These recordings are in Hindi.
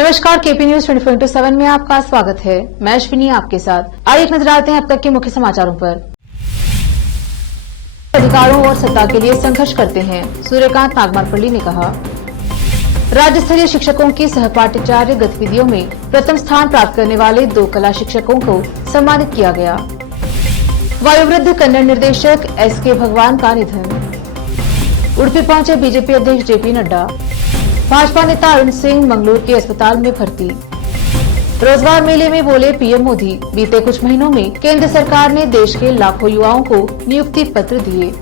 नमस्कार, केपी न्यूज 24/7 में आपका स्वागत है। मैं अश्विनी आपके साथ। आइए एक नजर डालते हैं अब तक के मुख्य समाचारों पर। अधिकारों और सत्ता के लिए संघर्ष करते हैं, सूर्यकांत नागमारपल्ली ने कहा। राज्य स्तरीय शिक्षकों की सहपाठ्याचार्य गतिविधियों में प्रथम स्थान प्राप्त करने वाले 2 कला शिक्षकों को सम्मानित किया गया। वयोवृद्ध कन्नड़ निर्देशक SK भगवान का निधन। उडुपी पहुंचे बीजेपी अध्यक्ष JP नड्डा। भाजपा नेता अरुण सिंह मंगलूर के अस्पताल में भर्ती। रोजगार मेले में बोले PM मोदी, बीते कुछ महीनों में केंद्र सरकार ने देश के लाखों युवाओं को नियुक्ति पत्र दिए।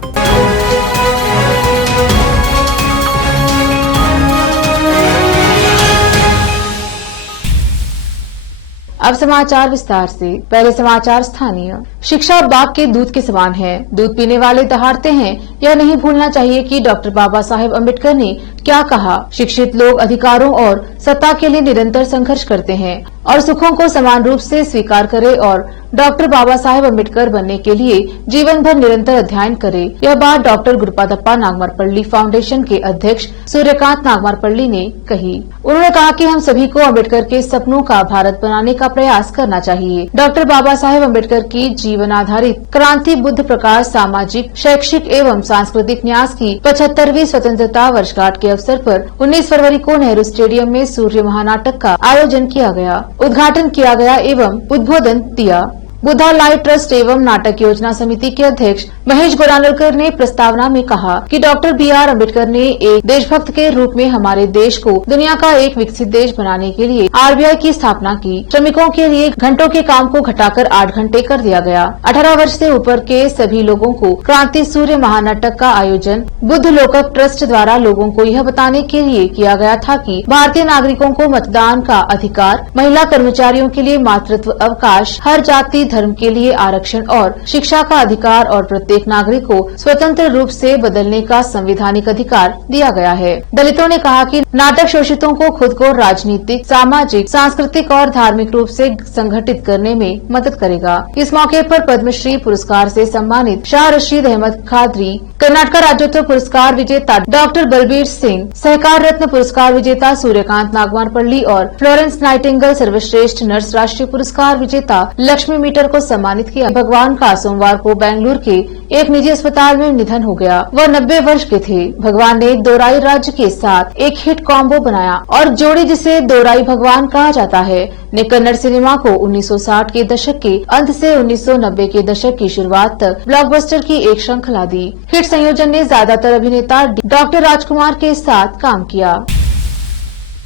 अब समाचार विस्तार से। पहले समाचार स्थानीय। शिक्षा बाघ के दूध के समान है, दूध पीने वाले दहाड़ते हैं। यह नहीं भूलना चाहिए कि डॉक्टर बाबा साहेब अम्बेडकर ने क्या कहा। शिक्षित लोग अधिकारों और सत्ता के लिए निरंतर संघर्ष करते हैं और सुखों को समान रूप से स्वीकार करें और डॉक्टर बाबा साहेब अम्बेडकर बनने के लिए जीवन भर निरंतर अध्ययन करें। यह बात डॉक्टर गुरुपादप्पा नागमारपल्ली फाउंडेशन के अध्यक्ष सूर्यकांत नागमारपल्ली ने कही। उन्होंने कहा कि हम सभी को अम्बेडकर के सपनों का भारत बनाने का प्रयास करना चाहिए। डॉक्टर बाबा साहेब अम्बेडकर की जीवन आधारित क्रांति बुद्ध प्रकाश सामाजिक, शैक्षिक एवं सांस्कृतिक न्यास की 75वीं स्वतंत्रता वर्षगांठ के अवसर पर 19 फरवरी को नेहरू स्टेडियम में सूर्य महानाटक का आयोजन किया गया, उद्घाटन किया गया एवं उद्बोधन दिया। बुद्धा लाइफ ट्रस्ट एवं नाटक योजना समिति के अध्यक्ष महेश गोरानलकर ने प्रस्तावना में कहा कि डॉक्टर BR अम्बेडकर ने एक देशभक्त के रूप में हमारे देश को दुनिया का एक विकसित देश बनाने के लिए RBI की स्थापना की। श्रमिकों के लिए घंटों के काम को घटाकर 8 घंटे कर दिया गया। 18 वर्ष से ऊपर के सभी लोगों को क्रांति सूर्य महानाटक का आयोजन बुद्ध लोकक ट्रस्ट द्वारा लोगों को यह बताने के लिए किया गया था कि भारतीय नागरिकों को मतदान का अधिकार, महिला कर्मचारियों के लिए मातृत्व अवकाश, हर जाति धर्म के लिए आरक्षण और शिक्षा का अधिकार और प्रत्येक नागरिक को स्वतंत्र रूप से बदलने का संवैधानिक अधिकार दिया गया है। दलितों ने कहा कि नाटक शोषितों को खुद को राजनीतिक, सामाजिक, सांस्कृतिक और धार्मिक रूप से संगठित करने में मदद करेगा। इस मौके पर पद्मश्री पुरस्कार से सम्मानित शाह रशीद अहमद खादरी, कर्नाटक राज्योत्सव पुरस्कार विजेता डॉक्टर बलबीर सिंह, सहकार रत्न पुरस्कार विजेता सूर्यकांत नागमारपल्ली और फ्लोरेंस नाइटिंगेल सर्वश्रेष्ठ नर्स राष्ट्रीय पुरस्कार विजेता लक्ष्मी मीटर को सम्मानित किया। भगवान का सोमवार को बेंगलुरु के एक निजी अस्पताल में निधन हो गया। वह 90 वर्ष के थे। भगवान ने दोराई राज्य के साथ एक हिट कॉम्बो बनाया और जोड़ी जिसे दोराई भगवान कहा जाता है ने कन्नड़ सिनेमा को 1960 के दशक के अंत से 1990 के दशक की शुरुआत तक ब्लॉकबस्टर की एक श्रृंखला दी। हिट संयोजन ने ज्यादातर अभिनेता डॉक्टर राजकुमार के साथ काम किया।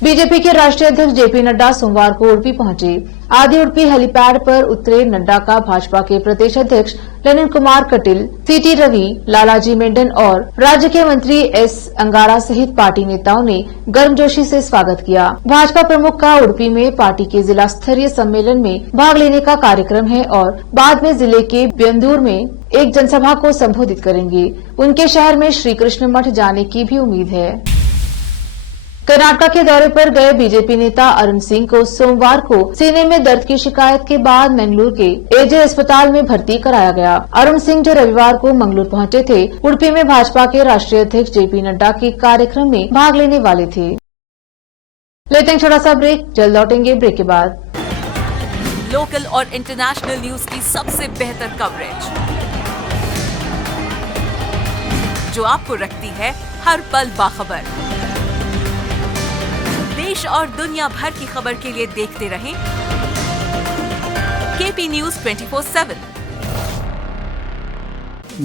बीजेपी के राष्ट्रीय अध्यक्ष JP नड्डा सोमवार को उडुपी पहुंचे। आदि उडुपी हेलीपैड पर उतरे नड्डा का भाजपा के प्रदेश अध्यक्ष नलिन कुमार कटील, CT रवि, लालाजी मेंडन और राज्य के मंत्री S अंगारा सहित पार्टी नेताओं ने गर्मजोशी से स्वागत किया। भाजपा प्रमुख का उडुपी में पार्टी के जिला स्तरीय सम्मेलन में भाग लेने का कार्यक्रम है और बाद में जिले के ब्यंदूर में एक जनसभा को संबोधित करेंगे। उनके शहर में श्री कृष्ण मठ जाने की भी उम्मीद है। कर्नाटक के दौरे पर गए बीजेपी नेता अरुण सिंह को सोमवार को सीने में दर्द की शिकायत के बाद मंगलूर के AJ अस्पताल में भर्ती कराया गया। अरुण सिंह जो रविवार को मंगलूर पहुंचे थे, उडुपी में भाजपा के राष्ट्रीय अध्यक्ष JP नड्डा के कार्यक्रम में भाग लेने वाले थे। लेते हैं छोटा सा ब्रेक, जल्द लौटेंगे ब्रेक के बाद। लोकल और इंटरनेशनल न्यूज की सबसे बेहतर कवरेज जो आपको रखती है हर पल बाखबर। देश और दुनिया भर की खबर के लिए देखते रहें KP news 24/7।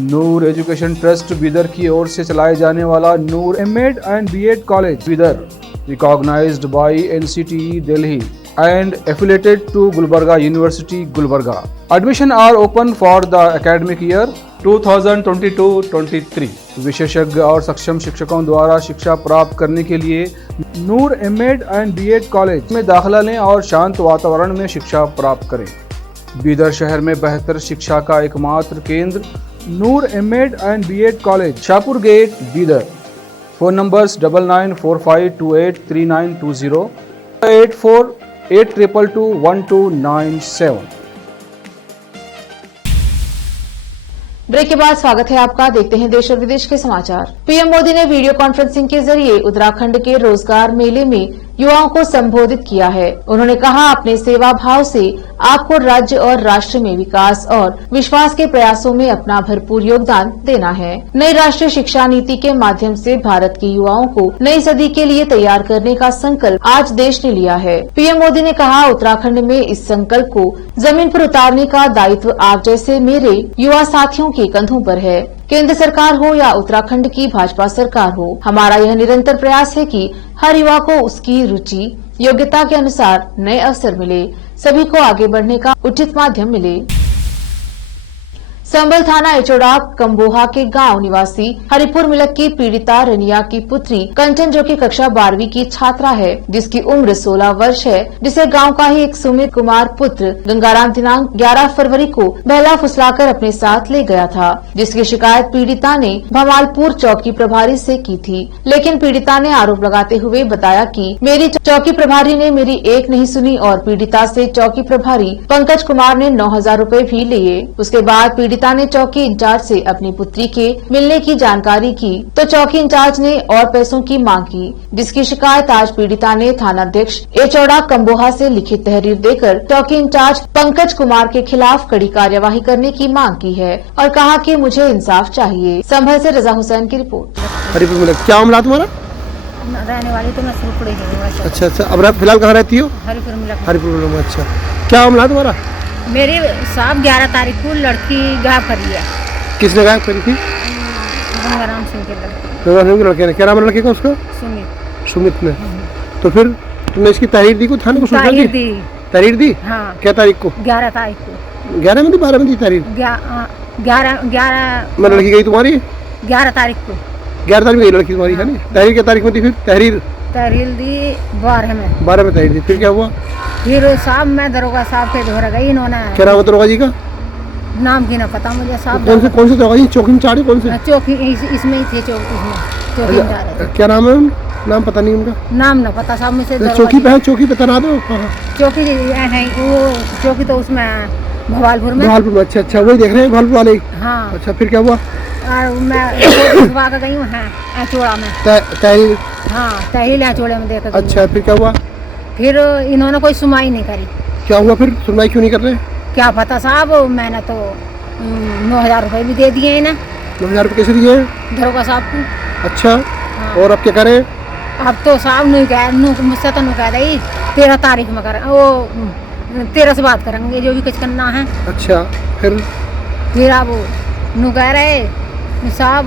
Noor education trust Bidar की ओर से चलाए जाने वाला Noor M.Ed and B.Ed college Bidar, recognised by NCTE Delhi and affiliated to Gulbarga University, Gulbarga. Admission are open for the academic year 2022-23. विशेषज्ञ और सक्षम शिक्षकों द्वारा शिक्षा प्राप्त करने के लिए नूर M.Ed and B.Ed कॉलेज में दाखिला लें और शांत वातावरण में शिक्षा प्राप्त करें। बीदर शहर में बेहतर शिक्षा का एकमात्र केंद्र Noor M.Ed and B.Ed college, Shahpur gate, Bidar. Phone numbers 9945283920, 8482221297। Break के बाद स्वागत है आपका। देखते हैं देश और विदेश के समाचार। PM मोदी ने वीडियो कॉन्फ्रेंसिंग के जरिए उत्तराखंड के रोजगार मेले में युवाओं को संबोधित किया है। उन्होंने कहा, अपने सेवा भाव से आपको राज्य और राष्ट्र में विकास और विश्वास के प्रयासों में अपना भरपूर योगदान देना है। नई राष्ट्रीय शिक्षा नीति के माध्यम से भारत के युवाओं को नई सदी के लिए तैयार करने का संकल्प आज देश ने लिया है। पीएम मोदी ने कहा, उत्तराखंड में इस संकल्प को जमीन पर उतारने का दायित्व आप जैसे मेरे युवा साथियों के कंधों पर है। केंद्र सरकार हो या उत्तराखंड की भाजपा सरकार हो, हमारा यह निरंतर प्रयास है कि हर युवा को उसकी रुचि योग्यता के अनुसार नए अवसर मिले, सभी को आगे बढ़ने का उचित माध्यम मिले। संभल थाना एचोड़ा कंबोहा के गांव निवासी हरिपुर मिलक की पीड़िता रनिया की पुत्री कंचन, जो कि कक्षा 12वीं की छात्रा है, जिसकी उम्र 16 वर्ष है, जिसे गांव का ही एक सुमित कुमार पुत्र गंगाराम दिनांक 11 फरवरी को बहला फुसलाकर अपने साथ ले गया था, जिसकी शिकायत पीड़िता ने भमालपुर चौकी प्रभारी से की थी। लेकिन पीड़िता ने आरोप लगाते हुए बताया कि मेरी चौकी प्रभारी ने मेरी एक नहीं सुनी और पीड़िता से चौकी प्रभारी पंकज कुमार ने 9,000 रूपए भी लिए। उसके बाद पीड़िता ने चौकी इंचार्ज से अपनी पुत्री के मिलने की जानकारी की तो चौकी इंचार्ज ने और पैसों की मांग की, जिसकी शिकायत आज पीड़िता ने थानाध्यक्ष एचोड़ा कंबोहा से लिखित तहरीर देकर चौकी इंचार्ज पंकज कुमार के खिलाफ कड़ी कार्यवाही करने की मांग की है और कहा कि मुझे इंसाफ चाहिए। संभल से रजा हुसैन की रिपोर्ट। हरिपुर मिलक, क्या मामला तुम्हारा? रहने वाली तो मैं सुरपुड़ी हूँ। अच्छा, अब फिलहाल कहाँ रहती हो? हरिपुर मिलक। हरिपुर मिलक में। अच्छा, क्या मामला तुम्हारा? मेरी साहब 11 तारीख को लड़की गायब करी है। किसने गायब करी थी? गंगाराम सिंह के लड़के। गंगाराम सिंह के लड़के ने। क्या नाम है लड़के का उसका? सुमित ने। तो फिर तुमने इसकी तहरीर दी को थाने को? तहरीर दी। तहरीर दी? हाँ। क्या तारीख को? 11 तारीख को। 11 में दी, 12 में दी तहरीर? 11 मैं लड़की गई तुम्हारी 11 तारीख को। 11 तारीख में गई लड़की तुम्हारी, है ना? तहरीर क्या तारीख में दी? फिर तहरीर दी 12 में। 12 में तहरीर दी। फिर क्या हुआ? फिर साहब मैं दरोगा साहब के घर गई। इन्होंने क्या नाम है दरोगा जी का? नाम की ना पता मुझे साहब। कौन से दरोगा जी? चौकी इंचार्ज कौन से? चौकी इसमें ही थे। चौकी इंचार्ज। क्या नाम है? नाम पता नहीं उनका। नाम ना पता साहब मुझे। चौकी पे है, चौकी पे तैनात हो? चौकी है वो चौकी तो उसमें भवालपुर में। अच्छा, वही देख रहे हैं भवालपुर वाले। हाँ। अच्छा, फिर क्या हुआ? और मैं लिखवा के गई हूँ एचोड़ा में। तहरीर? हाँ, तहरीर एचोड़े में देकर। अच्छा, फिर क्या हुआ? फिर इन्होंने कोई सुनवाई नहीं करी। क्या हुआ फिर? सुनवाई क्यों नहीं कर रहे? क्या पता साहब, मैंने तो 9,000 रुपए भी दे दिए इन्हें। 9,000 रुपये कैसे दिए? दरोगा साहब को। अच्छा। हाँ। और अब क्या करें? अब तो साहब मुझसे तो नहीं कह रही 13 तारीख में कर वो 13 से बात करेंगे जो भी कुछ करना है। अच्छा, फिर अब नु कह रहे साहब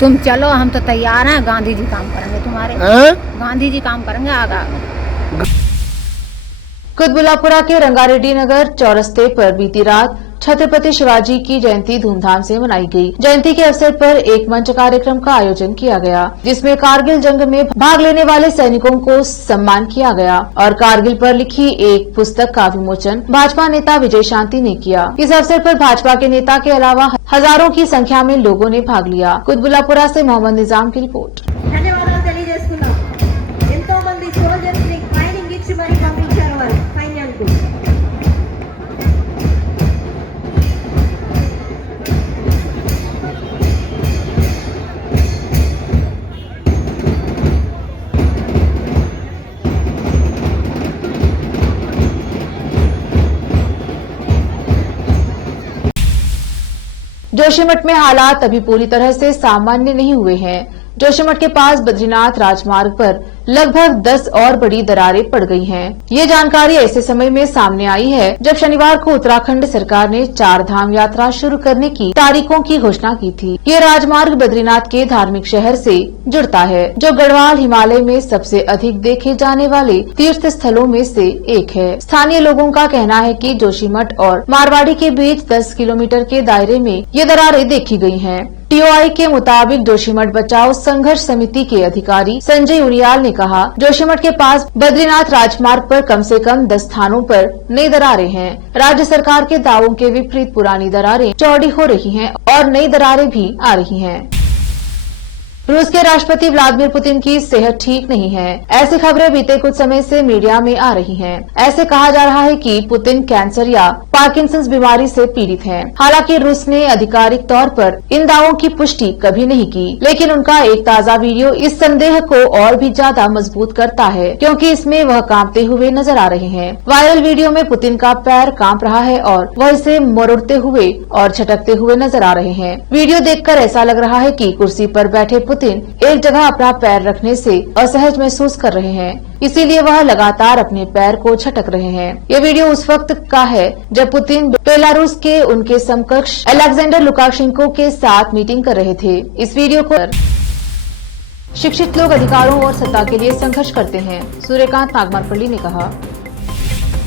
तुम चलो, हम तो तैयार हैं, गांधी जी काम करेंगे तुम्हारे। गांधी जी काम करेंगे आगे। कुतबुलापुरा के रंगारेड्डी नगर चौरस्ते पर बीती रात छत्रपति शिवाजी की जयंती धूमधाम से मनाई गई। जयंती के अवसर पर एक मंच कार्यक्रम का आयोजन किया गया, जिसमें कारगिल जंग में भाग लेने वाले सैनिकों को सम्मान किया गया और कारगिल पर लिखी एक पुस्तक का विमोचन भाजपा नेता विजय शांति ने किया। इस अवसर पर भाजपा के नेता के अलावा हजारों की संख्या में लोगों ने भाग लिया। कुतबुलापुरा से मोहम्मद निजाम की रिपोर्ट। जोशीमठ में हालात अभी पूरी तरह से सामान्य नहीं हुए हैं। जोशीमठ के पास बद्रीनाथ राजमार्ग पर लगभग 10 और बड़ी दरारें पड़ गई हैं। ये जानकारी ऐसे समय में सामने आई है जब शनिवार को उत्तराखंड सरकार ने 4 धाम यात्रा शुरू करने की तारीखों की घोषणा की थी। ये राजमार्ग बद्रीनाथ के धार्मिक शहर से जुड़ता है, जो गढ़वाल हिमालय में सबसे अधिक देखे जाने वाले तीर्थ स्थलों में से एक है। स्थानीय लोगों का कहना है कि जोशीमठ और मारवाड़ी के बीच 10 किलोमीटर के दायरे में ये दरारें देखी गई हैं। टीओआई के मुताबिक जोशीमठ बचाओ संघर्ष समिति के अधिकारी संजय उनियाल ने कहा, जोशीमठ के पास बद्रीनाथ राजमार्ग पर कम से कम 10 स्थानों पर नई दरारें हैं। राज्य सरकार के दावों के विपरीत पुरानी दरारें चौड़ी हो रही हैं और नई दरारें भी आ रही हैं। रूस के राष्ट्रपति व्लादिमीर पुतिन की सेहत ठीक नहीं है। ऐसी खबरें बीते कुछ समय से मीडिया में आ रही हैं। ऐसे कहा जा रहा है कि पुतिन कैंसर या पार्किंसंस बीमारी से पीड़ित हैं। हालांकि रूस ने आधिकारिक तौर पर इन दावों की पुष्टि कभी नहीं की, लेकिन उनका एक ताजा वीडियो इस संदेह को और भी ज्यादा मजबूत करता है, क्योंकि इसमें वह कांपते हुए नजर आ रहे हैं। वायरल वीडियो में पुतिन का पैर कांप रहा है और वह इसे मरोड़ते हुए और झटकते हुए नजर आ रहे हैं। वीडियो देखकर ऐसा लग रहा है कि कुर्सी पर बैठे पुतिन एक जगह अपना पैर रखने से असहज महसूस कर रहे हैं, इसीलिए वह लगातार अपने पैर को झटक रहे हैं। ये वीडियो उस वक्त का है जब पुतिन बेलारूस के उनके समकक्ष अलेक्जेंडर लुकाशेंको के साथ मीटिंग कर रहे थे। इस वीडियो को शिक्षित लोग अधिकारों और सत्ता के लिए संघर्ष करते हैं, सूर्यकांत नागमारपल्ली ने कहा।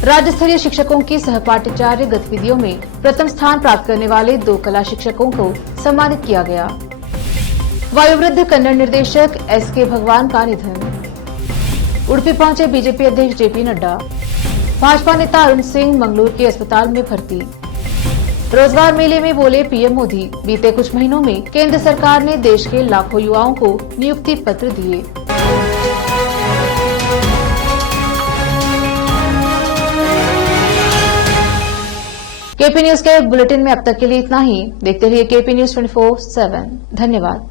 राज्य स्तरीय शिक्षकों की सहपाठ्याचार्य गतिविधियों में प्रथम स्थान प्राप्त करने वाले 2 कला शिक्षकों को सम्मानित किया गया। वयोवृद्ध कन्नड़ निर्देशक SK भगवान का निधन। उड़पी पहुंचे बीजेपी अध्यक्ष JP नड्डा। भाजपा नेता अरुण सिंह मंगलूर के अस्पताल में भर्ती। रोजगार मेले में बोले PM मोदी, बीते कुछ महीनों में केंद्र सरकार ने देश के लाखों युवाओं को नियुक्ति पत्र दिए। KP न्यूज के बुलेटिन में अब तक के लिए इतना ही। देखते रहिए KP News 24/7। धन्यवाद।